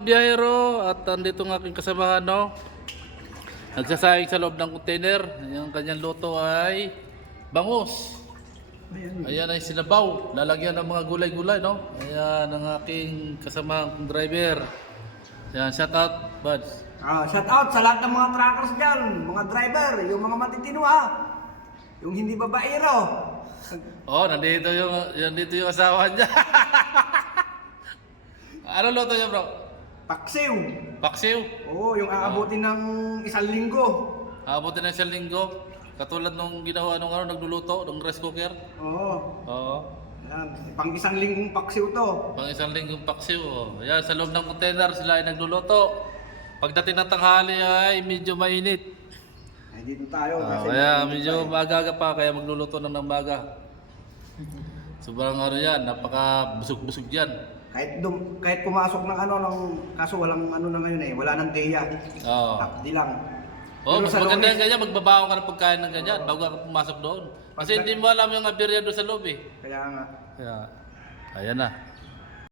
Biyahero at andito ng aking kasamahan, no? Nagsasayang sa loob ng container. Yung kanyang luto ay bangus. Ayan ay sinabaw. Lalagyan ng mga gulay-gulay, no? Ayan ang aking kasamahang driver. Ayan, shout out, buds. Shout out sa lahat ng mga truckers dyan, mga driver, yung mga matitino yung hindi babaero. Oh, nandito yung asawa niya. Ano luto niya, bro? Paksiw. Paksiw. Oo, yung aabutin ng 1 linggo. Abutin na 1 linggo. Katulad nung ginawa nung nagluluto, nung rice cooker. Oo. Oo. Yan, pang 1 linggong paksiw to. Pang 1 linggong paksiw. Oh. Ayan, sa loob ng container sila ay nagluluto. Pagdating ng tanghali ay medyo mainit. Ay, dito tayo. Kaya medyo maaga pa, kaya magluluto ng maga. Sobrang yan, napaka busog-busog yan. Kahit pumasok ng kaso walang na ngayon wala nang teya. Oo. Takdi lang. Oh, Pero mas maganda yung ganyan, magbabaon ka ng pagkain ng ganyan bago ka pumasok doon. Kasi hindi mo alam yung aberya doon sa loob eh. Kaya nga. Kaya, ayan na.